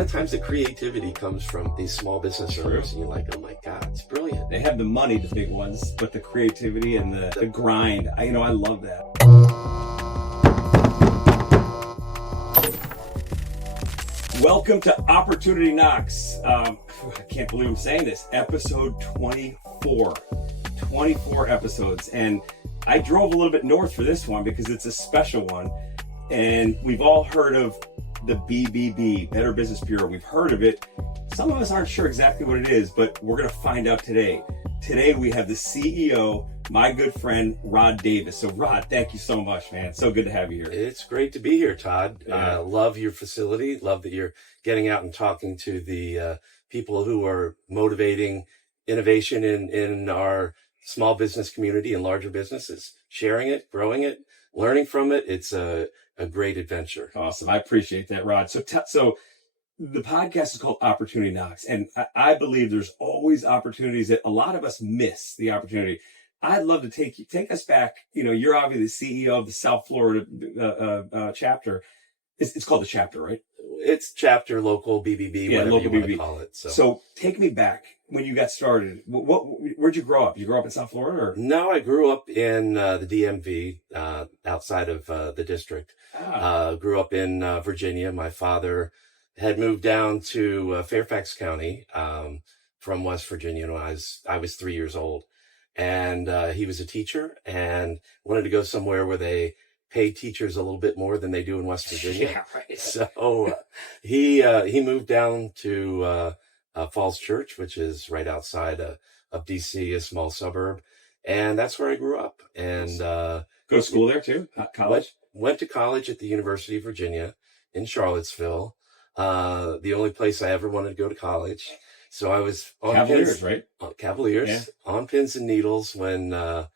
lot of times the creativity comes from these small business owners, and you're like, oh my God, it's brilliant. They have the money, the big ones, but the creativity and the grind, I love that. Welcome to Opportunity Knocks. I can't believe I'm saying this. Episode 24. 24 episodes. And I drove a little bit north for this one because it's a special one. And we've all heard of the BBB, Better Business Bureau. We've heard of it. Some of us aren't sure exactly what it is, but we're going to find out today. Today we have the CEO, my good friend, Rod Davis. So Rod, thank you so much, man. So good to have you here. It's great to be here, Todd. Yeah. Love your facility. Love that you're getting out and talking to the people who are motivating innovation in our small business community and larger businesses, sharing it, growing it, learning from it. It's a great adventure. Awesome. I appreciate that, Rod. So the podcast is called Opportunity Knocks, and I believe there's always opportunities that a lot of us miss the opportunity. I'd love to take us back. You're obviously the CEO of the South Florida chapter. It's called the chapter, right? It's chapter, local, BBB, whatever local you want BBB. to call it. So take me back when you got started. Where'd you grow up? You grew up in South Florida? Or? No, I grew up in the DMV, outside of the district. Grew up in Virginia. My father had moved down to Fairfax County from West Virginia when I was 3 years old. And he was a teacher and wanted to go somewhere where they pay teachers a little bit more than they do in West Virginia. Yeah, right. So he moved down to Falls Church, which is right outside of DC, a small suburb. And that's where I grew up. And go to school there too? College? Went to college at the University of Virginia in Charlottesville. The only place I ever wanted to go to college. So I was on Cavaliers, right? Cavaliers, Yeah. On pins and needles when the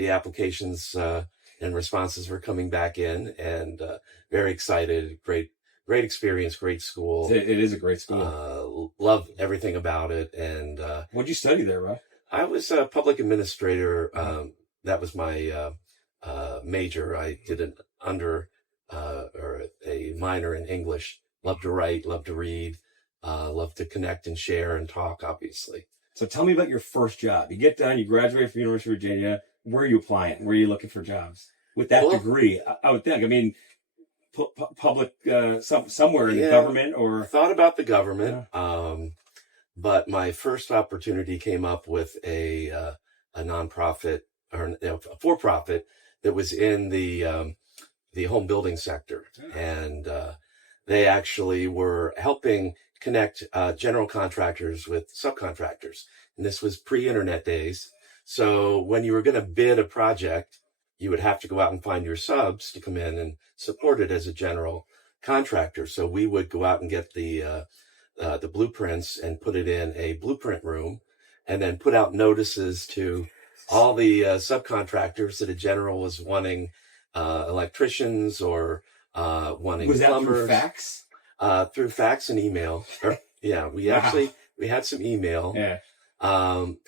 applications and responses were coming back in, and very excited. Great experience, great school. It is a great school. Love everything about it. And What'd you study there, Rob? I was a public administrator. That was my major. I did an or a minor in English. Love to write, love to read, love to connect and share and talk, obviously. So tell me about your first job. You get done, you graduate from University of Virginia. Where are you applying? Where are you looking for jobs? With that degree, I would think. I mean, public, somewhere in the government or... Thought about the government, but my first opportunity came up with a nonprofit or a for-profit that was in the home building sector. And they actually were helping connect general contractors with subcontractors. And this was pre-internet days. So when you were going to bid a project, you would have to go out and find your subs to come in and support it as a general contractor. So we would go out and get the blueprints and put it in a blueprint room, and then put out notices to all the subcontractors that a general was wanting electricians or wanting Was that plumbers. through fax? Through fax and email. We had some email. Yeah.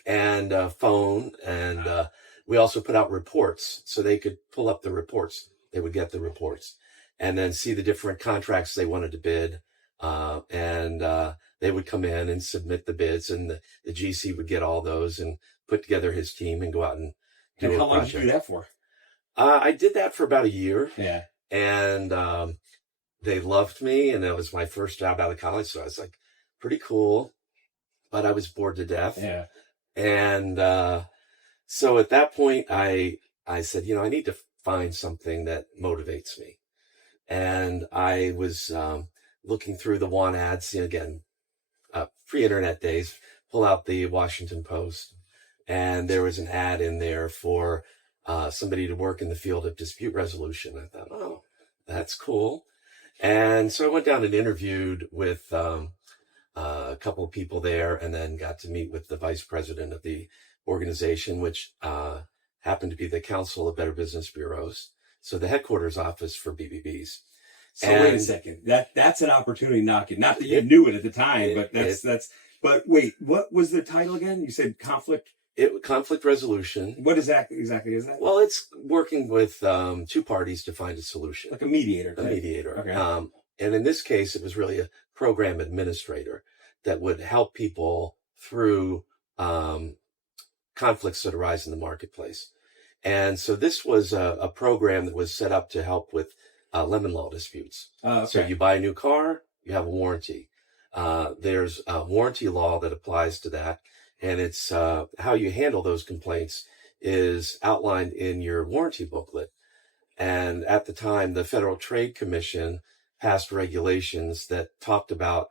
And phone, and we also put out reports so they could pull up the reports. They would get the reports and then see the different contracts they wanted to bid. And they would come in and submit the bids, and the GC would get all those and put together his team and go out and do a project. How long did you do that for? I did that for about a year. Yeah. And they loved me, and it was my first job out of college. So I was like, pretty cool. But I was bored to death. Yeah. And so at that point, I said, I need to find something that motivates me. And I was looking through the want ads, again, pre-internet days, pull out the Washington Post. And there was an ad in there for somebody to work in the field of dispute resolution. I thought, oh, that's cool. And so I went down and interviewed with a couple of people there, and then got to meet with the vice president of the organization, which happened to be the Council of Better Business Bureaus. So the headquarters office for BBBs. So wait a second. That's an opportunity knocking. Not that you knew it at the time, but but wait, what was the title again? You said conflict conflict resolution. What exactly is that? Well, it's working with two parties to find a solution. Like a mediator. A mediator. Okay. And in this case, it was really a program administrator that would help people through conflicts that arise in the marketplace. And so this was a program that was set up to help with lemon law disputes. Okay. So you buy a new car, you have a warranty. There's a warranty law that applies to that. And it's how you handle those complaints is outlined in your warranty booklet. And at the time, the Federal Trade Commission passed regulations that talked about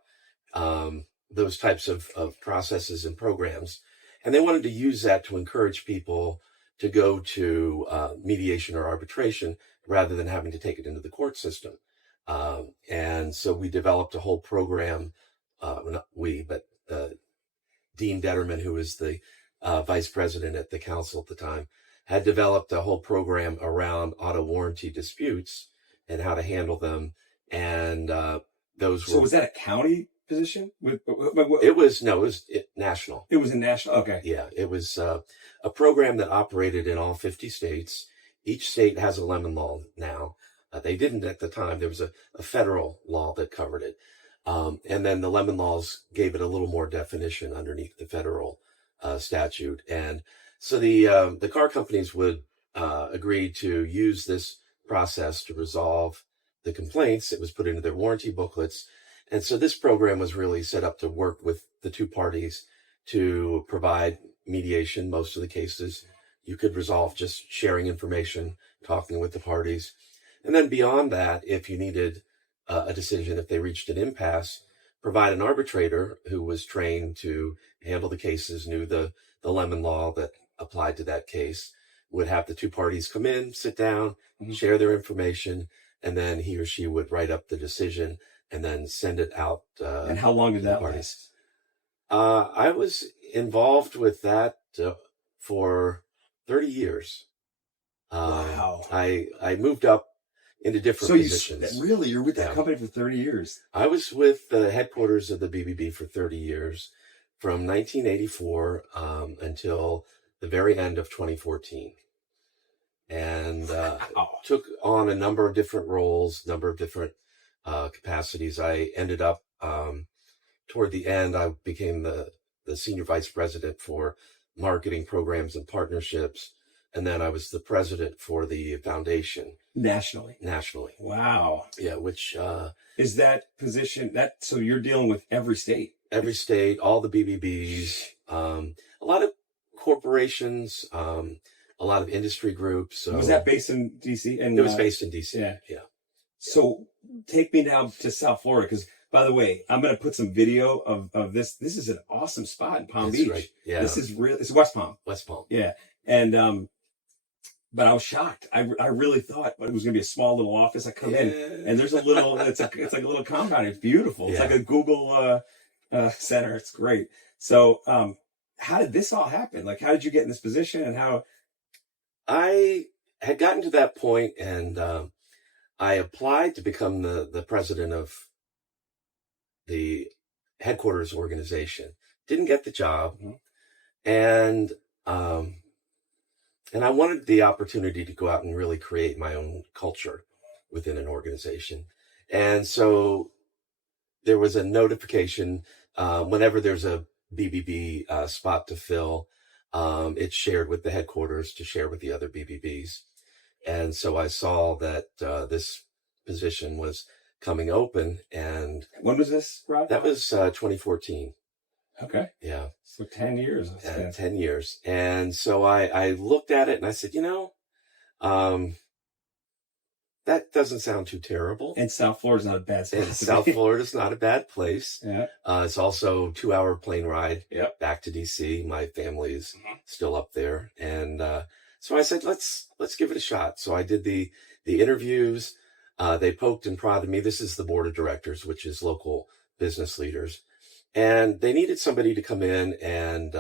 those types of processes and programs. And they wanted to use that to encourage people to go to mediation or arbitration rather than having to take it into the court system. And so we developed a whole program, not we, but Dean Detterman, who was the vice president at the council at the time, had developed a whole program around auto warranty disputes and how to handle them. And those were... So was that a county position? It was national. It was a national, okay. Yeah, it was a program that operated in all 50 states. Each state has a lemon law now. They didn't at the time. There was a federal law that covered it. And then the lemon laws gave it a little more definition underneath the federal statute. And so the car companies would agree to use this process to resolve the complaints. It was put into their warranty booklets. And so this program was really set up to work with the two parties to provide mediation. Most of the cases you could resolve just sharing information, talking with the parties. And then beyond that, if you needed a decision, if they reached an impasse, provide an arbitrator who was trained to handle the cases, knew the lemon law that applied to that case, would have the two parties come in, sit down, share their information, and then he or she would write up the decision and then send it out. And how long did that last? I was involved with that for 30 years. Wow. I moved up into different positions. Really? You're with that company for 30 years? I was with the headquarters of the BBB for 30 years, from 1984 until the very end of 2014. And took on a number of different roles, number of different capacities. I ended up, toward the end, I became the senior vice president for marketing programs and partnerships. And then I was the president for the foundation. Nationally. Wow. Yeah, which... is that position, so you're dealing with every state? Every state, all the BBBs, a lot of corporations, a lot of industry groups. So was that based in D.C.? It was based in D.C., yeah. So take me now to South Florida, because, by the way, I'm going to put some video of this. This is an awesome spot in Palm Beach. Right. Yeah. This is it's West Palm. West Palm. Yeah. And, but I was shocked. I really thought it was going to be a small little office. I come in and there's a little, it's like a little compound. It's beautiful. It's like a Google center. It's great. So, how did this all happen? Like, how did you get in this position, and how? I had gotten to that point, and I applied to become the president of the headquarters organization. Didn't get the job. And I wanted the opportunity to go out and really create my own culture within an organization. And so there was a notification whenever there's a BBB spot to fill, it's shared with the headquarters to share with the other BBBs. And so I saw that this position was coming open. And when was this, Rob? That was 2014. Okay. Yeah. So 10 years. 10 years. And so I looked at it and I said, that doesn't sound too terrible. And South Florida's not a bad place. And South Florida's not a bad place. Yeah. It's also a 2-hour plane ride back to DC. My family is still up there. And so I said, let's give it a shot. So I did the interviews. They poked and prodded me. This is the board of directors, which is local business leaders. And they needed somebody to come in and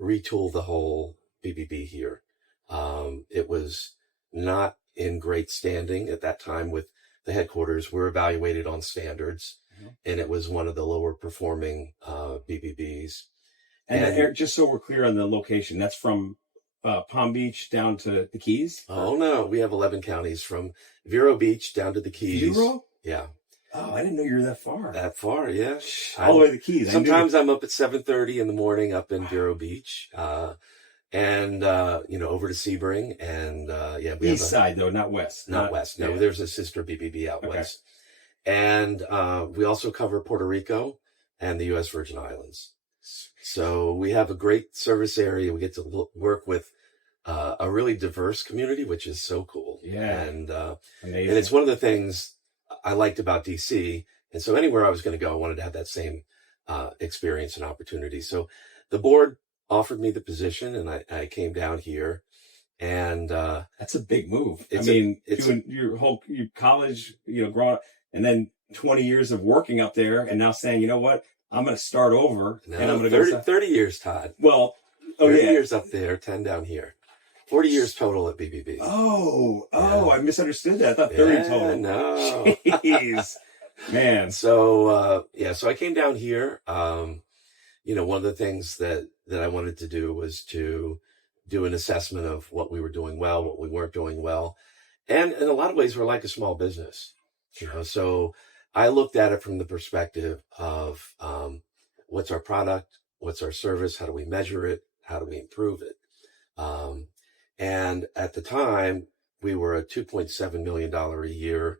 retool the whole BBB here. It was not in great standing at that time with the headquarters. We're evaluated on standards, and it was one of the lower performing BBBs. And just so we're clear on the location, that's from Palm Beach down to the Keys? Oh, no. We have 11 counties from Vero Beach down to the Keys. Vero? Yeah. Oh, I didn't know you were that far. That far, yeah. All the way to the Keys. Sometimes I'm up at 7:30 in the morning up in Vero Beach, and over to Sebring, and we have East side though, not west. not west. No, yeah. there's a sister BBB out Okay. west, and we also cover Puerto Rico and the U.S. Virgin Islands. So we have a great service area. We get to work with a really diverse community, which is so cool. Yeah. And Amazing. it's one of the things I liked about DC. And so anywhere I was going to go, I wanted to have that same experience and opportunity. So the board offered me the position, and I came down here. And that's a big move. It's doing your college, growing up, and then 20 years of working up there, and now saying, you know what, I'm going to start over, and I'm going to go 30 years, Todd. Well, 30 years up there, 10 down here. 40 years total at BBB. Oh, I misunderstood that. I thought 30 total. No. Jeez. Man. So, so I came down here. One of the things that I wanted to do was to do an assessment of what we were doing well, what we weren't doing well. And in a lot of ways, we're like a small business, so I looked at it from the perspective of what's our product, what's our service, how do we measure it, how do we improve it? And at the time, we were a $2.7 million a year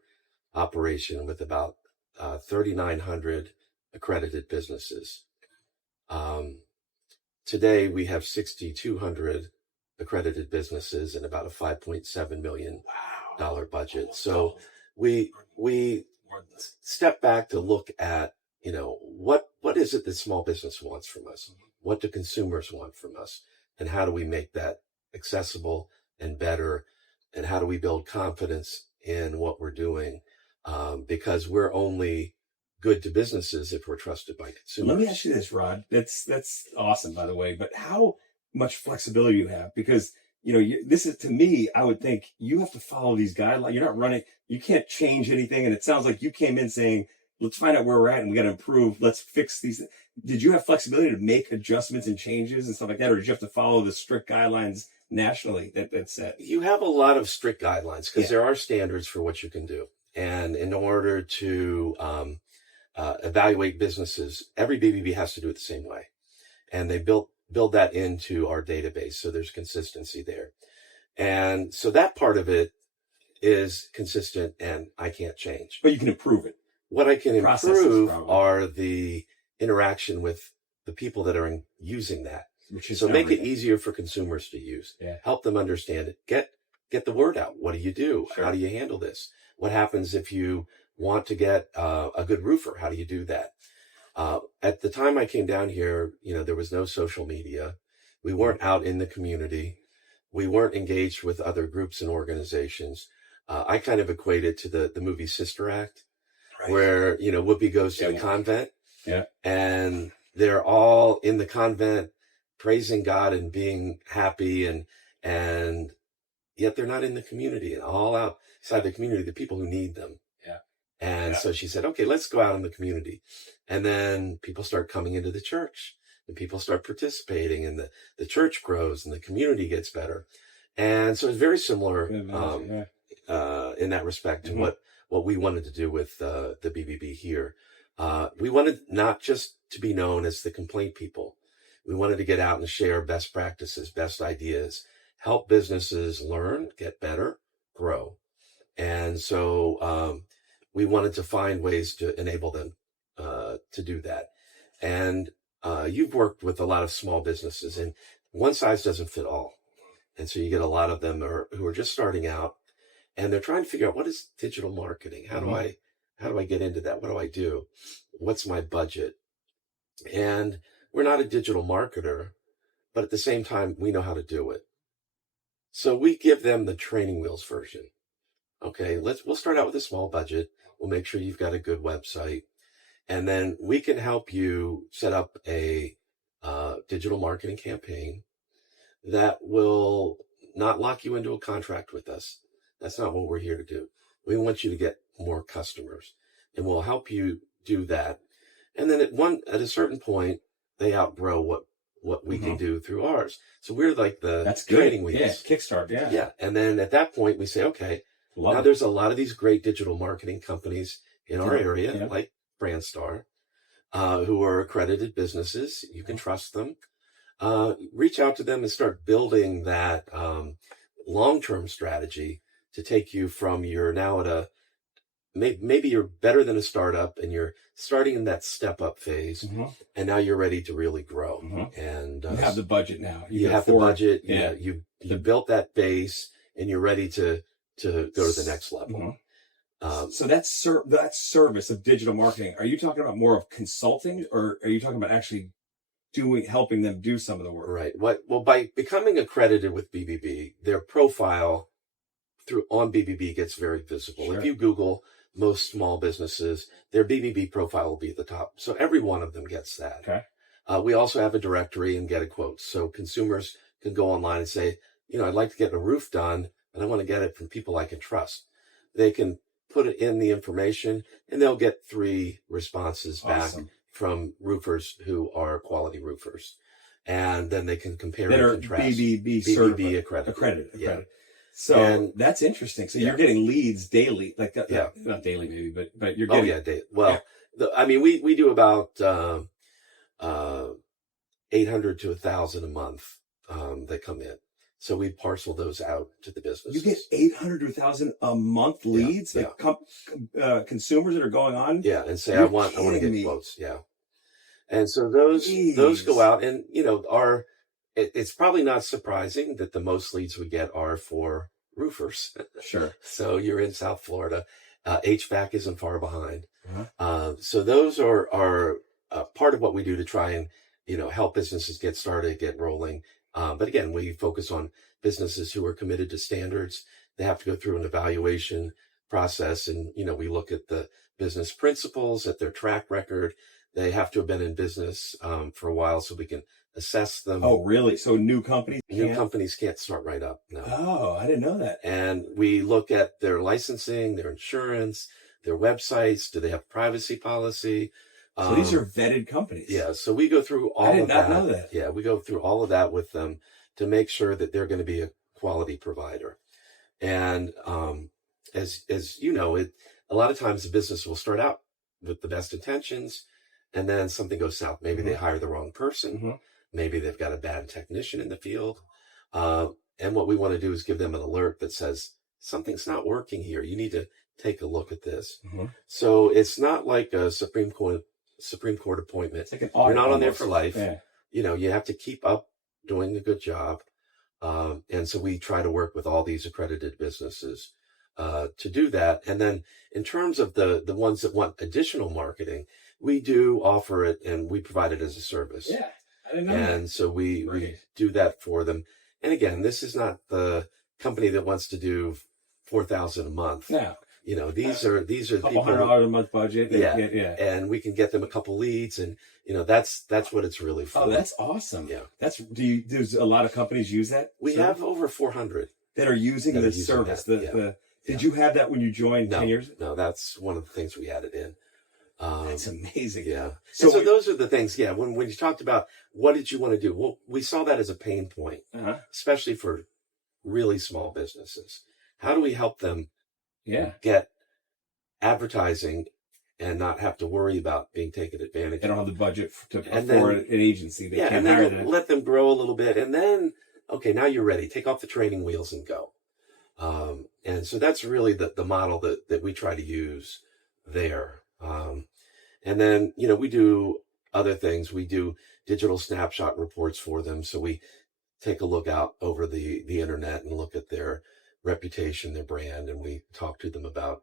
operation with about 3,900 accredited businesses. Today, we have 6,200 accredited businesses and about a $5.7 million budget. So we step back to look at, what is it that small business wants from us? What do consumers want from us? And how do we make that accessible and better? And how do we build confidence in what we're doing? Because we're only good to businesses if we're trusted by consumers. Let me ask you this, Rod. That's awesome, by the way. But how much flexibility you have? Because this is, to me, I would think you have to follow these guidelines. You're not running. You can't change anything. And it sounds like you came in saying, let's find out where we're at and we got to improve. Let's fix these. Did you have flexibility to make adjustments and changes and stuff like that? Or did you have to follow the strict guidelines nationally that's set? You have a lot of strict guidelines because there are standards for what you can do. And in order to evaluate businesses, every BBB has to do it the same way. And they build that into our database. So there's consistency there. And so that part of it is consistent and I can't change. But you can improve it. What I can improve are the interaction with the people that are using that. So make it easier for consumers to use. Yeah. Help them understand it. Get the word out. What do you do? Sure. How do you handle this? What happens if you want to get a good roofer? How do you do that? At the time I came down here, there was no social media. We weren't out in the community. We weren't engaged with other groups and organizations. I kind of equate it to the movie Sister Act, right, where, Whoopi goes to the convent, and they're all in the convent praising God and being happy, and yet they're not in the community, and all outside the community, the people who need them. And so she said, okay, let's go out in the community. And then people start coming into the church and people start participating and the church grows and the community gets better. And so it's very similar in that respect to what we wanted to do with the BBB here. We wanted not just to be known as the complaint people. We wanted to get out and share best practices, best ideas, help businesses learn, get better, grow. And so we wanted to find ways to enable them to do that. And you've worked with a lot of small businesses, and one size doesn't fit all. And so you get a lot of them who are just starting out, and they're trying to figure out, what is digital marketing? How do I get into that? What do I do? What's my budget? And we're not a digital marketer, but at the same time, we know how to do it. So we give them the training wheels version. Okay, we'll start out with a small budget. We'll make sure you've got a good website, and then we can help you set up a digital marketing campaign that will not lock you into a contract with us. That's not what we're here to do. We want you to get more customers, and we'll help you do that. And then at a certain point, they outgrow what we can do through ours. So we're like the training wheels. Yeah, kickstart. Yeah. And then at that point, we say, okay, now there's a lot of these great digital marketing companies in our area, Yeah. like Brandstar, who are accredited businesses. You can trust them. Reach out to them and start building that long-term strategy to take you from you're now at a maybe you're better than a startup and you're starting in that step up phase, and now you're ready to really grow. And You have the budget now. you can have the afford- budget. Yeah. You built that base, and you're ready to go to the next level. So that service of digital marketing, are you talking about more of consulting, or are you talking about actually helping them do some of the work? Right. Well, by becoming accredited with BBB, their profile on BBB gets very visible. Sure. If you Google most small businesses, their BBB profile will be at the top. So every one of them gets that. Okay. We also have a directory and get a quote. So consumers can go online and say, I'd like to get a roof done, and I want to get it from people I can trust. They can put it in the information, and they'll get 3 responses back from roofers who are quality roofers. And then they can compare that and are contrast. BBB accredited. Yeah. So that's interesting. So you're getting leads daily, like that. Yeah. Not daily maybe, but you're getting. We do about 800 to 1,000 a month that come in. So we parcel those out to the business. You get 800 to 1,000 a month leads, consumers that are going on. Yeah, and say I want to get quotes. Yeah, and so those go out, and it's probably not surprising that the most leads we get are for roofers. Sure. So you're in South Florida. HVAC isn't far behind. So those are part of what we do to try and help businesses get started, get rolling. But again, we focus on businesses who are committed to standards. They have to go through an evaluation process, and we look at the business principles, at their track record. They have to have been in business for a while, so we can assess them. Oh, really? So new companies can't start right up. No. Oh, I didn't know that. And we look at their licensing, their insurance, their websites. Do they have privacy policy? So these are vetted companies. Yeah. So we go through all of that. I did not know that. Yeah. We go through all of that with them to make sure that they're going to be a quality provider. And as you know, a lot of times the business will start out with the best intentions, and then something goes south. Maybe they hire the wrong person. Maybe they've got a bad technician in the field. And what we want to do is give them an alert that says, something's not working here. You need to take a look at this. So it's not like a Supreme Court appointment. It's like an audit. You're not on there for life. Yeah. You have to keep up doing a good job. And so we try to work with all these accredited businesses to do that. And then in terms of the ones that want additional marketing, we do offer it, and we provide it as a service. Yeah, I didn't know And that. so we do that for them. And again, this is not the company that wants to do 4,000 a month. No. These are $200 people. a month budget. Yeah. Yeah. And we can get them a couple leads, and that's what it's really for. Oh, that's awesome. Yeah. There's a lot of companies use that? We have over 400 that are using the service. Did you have that when you joined 10 years ago? No, that's one of the things we added in. That's amazing. Yeah. So those are the things. Yeah. When you talked about what did you want to do? Well, we saw that as a pain point, especially for really small businesses. How do we help them get advertising and not have to worry about being taken advantage of? They don't have the budget to afford an agency. They can't hire them. Let them grow a little bit. And then, okay, now you're ready. Take off the training wheels and go. And so that's really the model that we try to use there. And then, we do other things. We do digital snapshot reports for them. So we take a look out over the internet and look at their reputation, their brand, and we talk to them about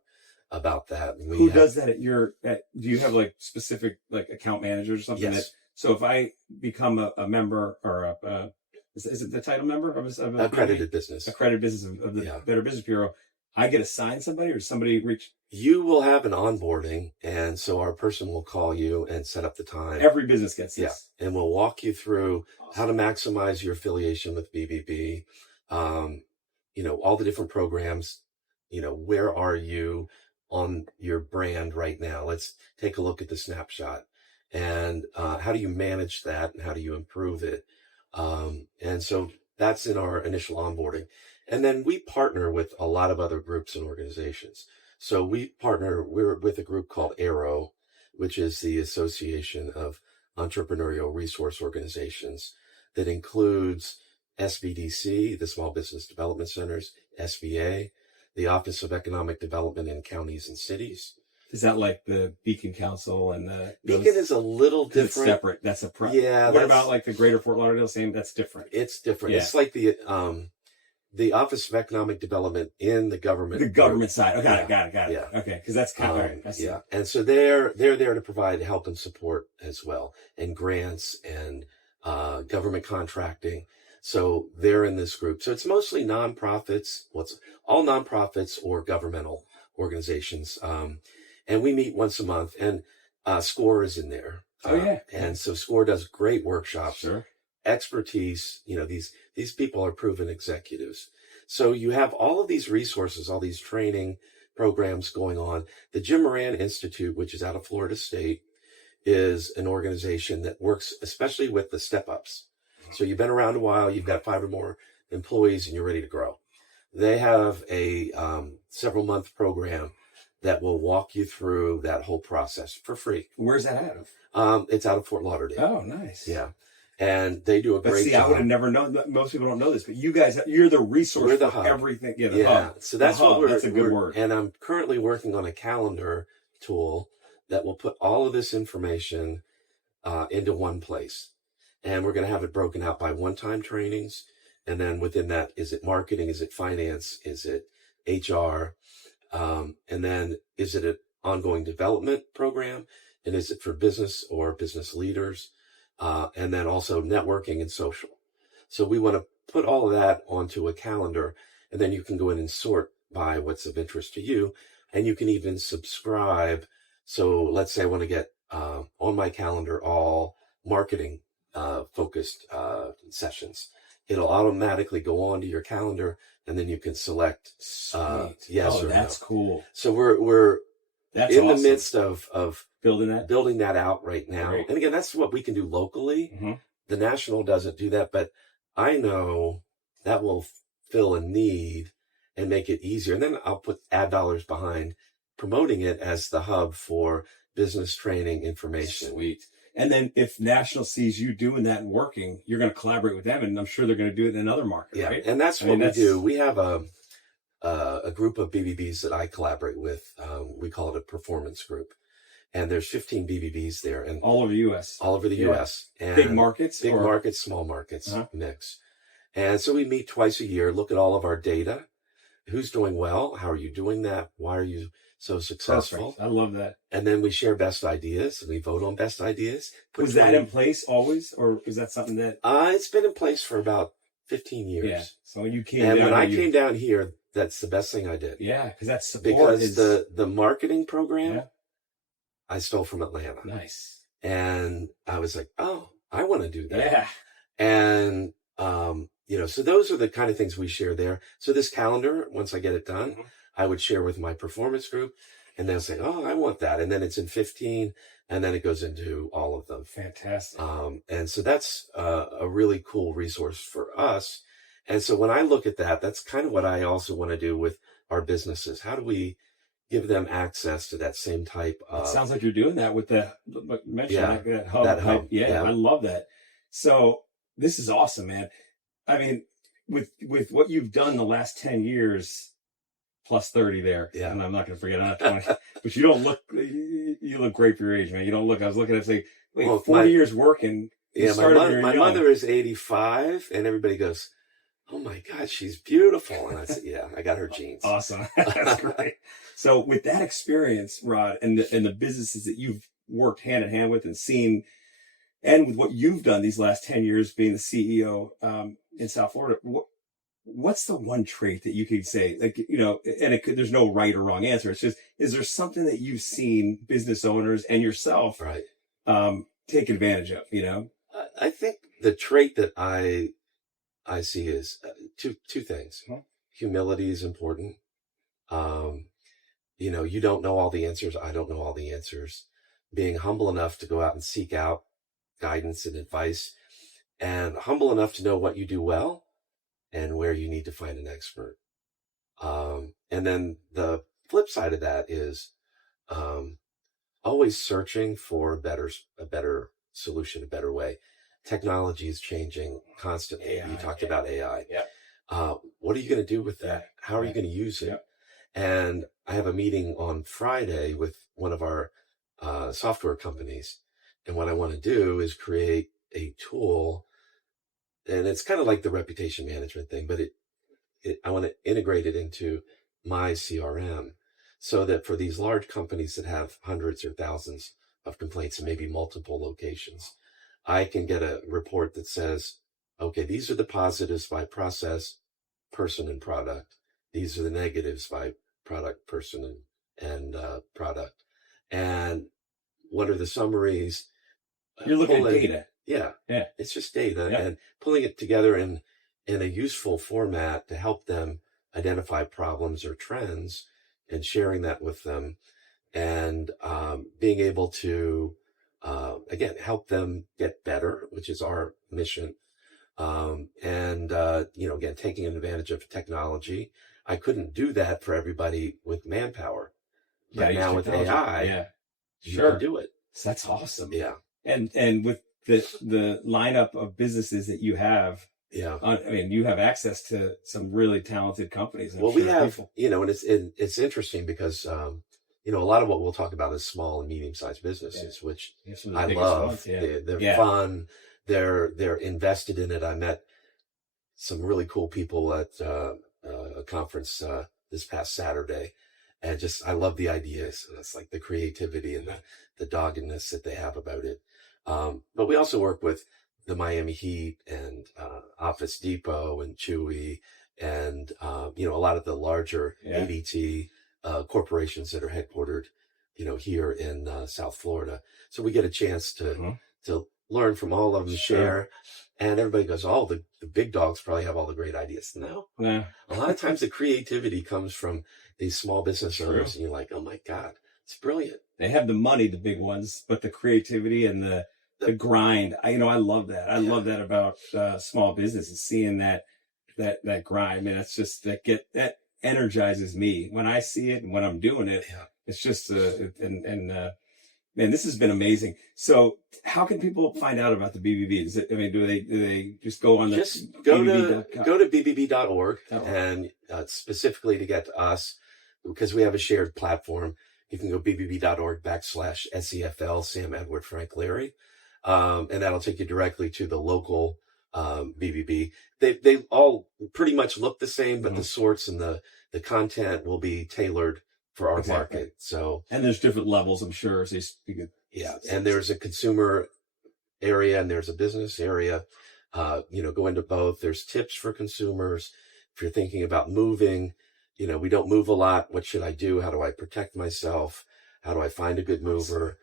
that. And who does that do you have like specific like account managers or something? Yes. So if I become a member or is it the title member of accredited business of the Better Business Bureau, I get assigned somebody, or somebody you will have an onboarding, and so our person will call you and set up the time. Every business gets this. Yeah. And we'll walk you through how to maximize your affiliation with BBB. All the different programs, where are you on your brand right now? Let's take a look at the snapshot, and how do you manage that, and how do you improve it? And so that's in our initial onboarding. And then we partner with a lot of other groups and organizations. So we're with a group called ARROW, which is the Association of Entrepreneurial Resource Organizations, that includes SBDC, the Small Business Development Centers, SBA, the Office of Economic Development in Counties and Cities. Is that like the Beacon Council and Beacon is a little different. It's separate. That's Yeah. What about like the Greater Fort Lauderdale? Same. That's different. It's different. Yeah. It's like the Office of Economic Development in the government. The government side. Okay, Yeah. got it. Yeah. Okay, because that's kind of yeah. And so they're there to provide help and support as well, and grants and government contracting. So they're in this group. So it's mostly nonprofits. All nonprofits or governmental organizations. And we meet once a month, and SCORE is in there. Oh yeah. And so SCORE does great workshops. Sure. Expertise. These people are proven executives. So you have all of these resources, all these training programs going on. The Jim Moran Institute, which is out of Florida State, is an organization that works especially with the step-ups. So you've been around a while, you've got 5 or more employees, and you're ready to grow. They have a several-month program that will walk you through that whole process for free. Where's that out of? It's out of Fort Lauderdale. Oh, nice. Yeah. And they do a great job. I would have never known. Most people don't know this, but you guys, you're the resource We're the for hub. everything. Yeah, Yeah. hub. So that's what That's a good word. And I'm currently working on a calendar tool that will put all of this information into one place. And we're going to have it broken out by one-time trainings. And then within that, is it marketing? Is it finance? Is it HR? And then is it an ongoing development program? And is it for business or business leaders? And then also networking and social. So we want to put all of that onto a calendar, and then you can go in and sort by what's of interest to you. And you can even subscribe. So let's say I want to get on my calendar all marketing focused sessions. It'll automatically go onto your calendar, and then you can select yes or no. That's cool. So we're That's in awesome. the midst of building that out right now. Great. And again, that's what we can do locally. Mm-hmm. The national doesn't do that, but I know that will fill a need and make it easier. And then I'll add dollars behind promoting it as the hub for business training information. Sweet. And then if national sees you doing that and working, you're going to collaborate with them, and I'm sure they're going to do it in another market, Yeah, right? and that's what we do. We have a group of BBBs that I collaborate with. We call it a performance group. And there's 15 BBBs there. And all over the U.S. All over the Yeah. U.S. And Big markets? Big markets, small markets, Uh-huh. mix. And so we meet twice a year, look at all of our data. Who's doing well? How are you doing that? Why are you so successful? Perfect. I love that. And then we share best ideas. We vote on best ideas. Was that in place always, or was that something that? It's been in place for about 15 years. Yeah. So when you came and down, when I came down here, that's the best thing I did. Yeah, because that's support. Because the marketing program, Yeah. I stole from Atlanta. Nice. And I was like, oh, I want to do that. Yeah. And, so those are the kind of things we share there. So this calendar, once I get it done, Mm-hmm. I would share with my performance group, and they'll say, oh, I want that. And then it's in 15, and then it goes into all of them. Fantastic. And so that's a really cool resource for us. And so when I look at that, that's kind of what I also want to do with our businesses. How do we give them access to that same type of... It sounds like you're doing that with that hub. That hub. Yeah, I love that. So this is awesome, man. I mean, with what you've done the last 10 years, plus 30 there. Yeah. And I'm not going to forget another 20. But you look great for your age, man. You don't look, I was looking at it, like, 40 years working. Yeah, my mother is 85, and everybody goes, oh my God, she's beautiful. And I said, yeah, I got her genes. Awesome. That's great. So with that experience, Rod, and the businesses that you've worked hand in hand with and seen, and with what you've done these last 10 years being the CEO in South Florida, what's the one trait that you could say, like, and there's no right or wrong answer. It's just, is there something that you've seen business owners and yourself right. Take advantage of, I think the trait that I see is two things. Huh? Humility is important. You don't know all the answers. I don't know all the answers. Being humble enough to go out and seek out guidance and advice, and humble enough to know what you do well and where you need to find an expert. And then the flip side of that is always searching for a better solution, a better way. Technology is changing constantly. AI, You talked about AI. Yep. What are you going to do with that? Yeah, How are you right. going to use it? Yep. And I have a meeting on Friday with one of our software companies. And what I want to do is create a tool. And it's kind of like the reputation management thing, but I want to integrate it into my CRM so that for these large companies that have hundreds or thousands of complaints and maybe multiple locations, I can get a report that says, okay, these are the positives by process, person, and product. These are the negatives by product, person, and product. And what are the summaries? You're looking at Pulling- data. Yeah, Yeah. it's just data Yeah. and pulling it together in a useful format to help them identify problems or trends and sharing that with them and being able to, again, help them get better, which is our mission. Again, taking advantage of technology. I couldn't do that for everybody with manpower. But now with AI, you can do it. So that's awesome. Yeah. And with the lineup of businesses that you have, Yeah. I mean, you have access to some really talented companies. Well, we have, and it's interesting because, a lot of what we'll talk about is small and medium-sized businesses, which I love. They're fun. They're invested in it. I met some really cool people at a conference this past Saturday, and I love the ideas. It's like the creativity and the doggedness that they have about it. But we also work with the Miami Heat and Office Depot and Chewy and a lot of the larger ADT corporations that are headquartered here in South Florida. So we get a chance to learn from all of them, share, and everybody goes, oh, the big dogs probably have all the great ideas. No, a lot of times the creativity comes from these small business owners, and you're like, oh my God, it's brilliant. They have the money, the big ones, but the creativity and the grind. I love that. I love that about small businesses, seeing that grind. I mean, that's just that energizes me when I see it and when I'm doing it. Yeah. It's just man, this has been amazing. So, how can people find out about the BBB? Do they just go on go to bbb.org and specifically to get to us because we have a shared platform. You can go bbb.org/SEFL Sam Edward Frank Larry. And that'll take you directly to the local BBB. They all pretty much look the same, but the sorts and the content will be tailored for our market. So, and there's different levels, I'm sure. So and there's a consumer area and there's a business area. Go into both. There's tips for consumers. If you're thinking about moving, we don't move a lot. What should I do? How do I protect myself? How do I find a good mover?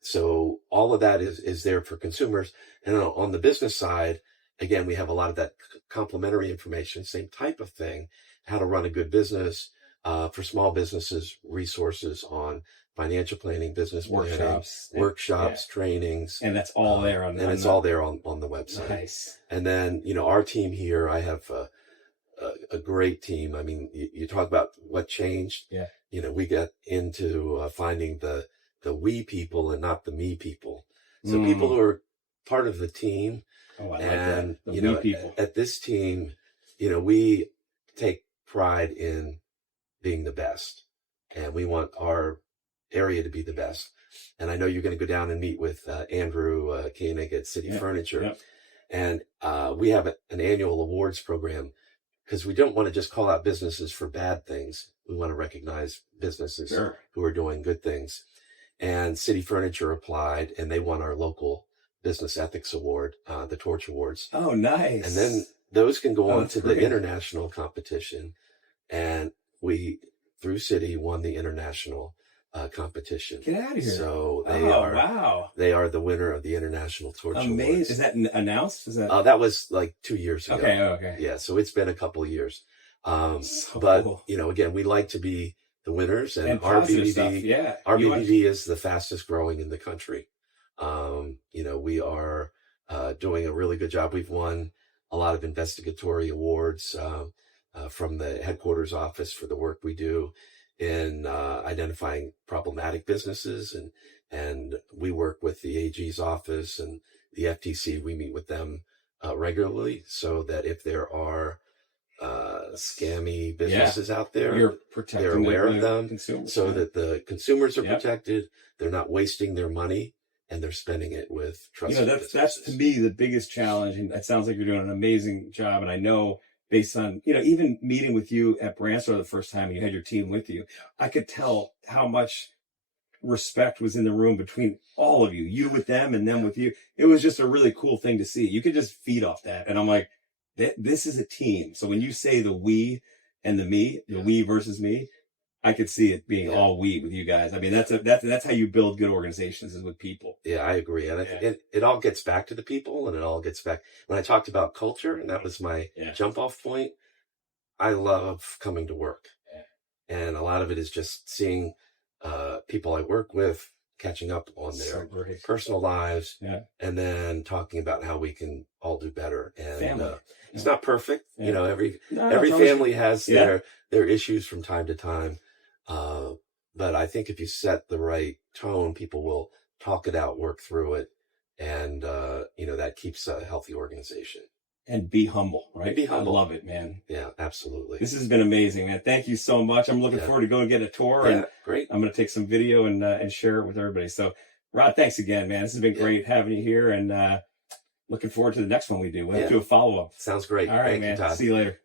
So all of that is there for consumers. And on the business side, again, we have a lot of that complementary information, same type of thing, how to run a good business, for small businesses, resources on financial planning, business planning, workshops, trainings. And that's all there on it's all there on the website. Nice. And then, our team here, I have a great team. I mean, you talk about what changed. Yeah. We got into finding the we people and not the me people. So people who are part of the team. Oh, I and, like that. The we people. At this team, we take pride in being the best and we want our area to be the best. And I know you're going to go down and meet with Andrew Koenig at City Furniture. Yep. And we have an annual awards program because we don't want to just call out businesses for bad things. We want to recognize businesses who are doing good things. And City Furniture applied and they won our local business ethics award, the Torch Awards. Oh, nice. And then those can go on to the international competition. And we, through City, won the international competition. Get out of here. So they are the winner of the International Torch Awards. Is that announced? That was like 2 years ago. Okay. Yeah, so it's been a couple of years. But cool. Again, we like to be the winners, and our BBB is the fastest growing in the country. We are doing a really good job. We've won a lot of investigatory awards from the headquarters office for the work we do in identifying problematic businesses, and we work with the AG's office and the FTC. We meet with them regularly, so that if there are scammy businesses out there, You're they're protecting aware of them, consumers, so that the consumers are Yep. protected. They're not wasting their money, and they're spending it with trusted that's businesses. to me the biggest challenge, and it sounds like you're doing an amazing job. And I know, based on even meeting with you at Brandstar the first time, and you had your team with you, I could tell how much respect was in the room between all of you with them and them with you. It was just a really cool thing to see. You could just feed off that, and I'm like, this is a team. So when you say the we and the me, the we versus me, I could see it being all we with you guys. I mean, that's how you build good organizations, is with people. Yeah, I agree. And I think it all gets back to the people, and it all gets back. When I talked about culture, and that was my jump off point, I love coming to work. And a lot of it is just seeing people I work with, catching up on their personal lives, and then talking about how we can all do better. And it's not perfect. Every family has their issues from time to time. But I think if you set the right tone, people will talk it out, work through it. And, that keeps a healthy organization. And be humble, right? Be humble. I love it, man. Yeah, absolutely. This has been amazing, man. Thank you so much. I'm looking forward to going and get a tour. Yeah, and great. I'm going to take some video and share it with everybody. So, Rod, thanks again, man. This has been great having you here, and looking forward to the next one we do. We'll do a follow-up. Sounds great. All right, Thank man. you, Todd. See you later.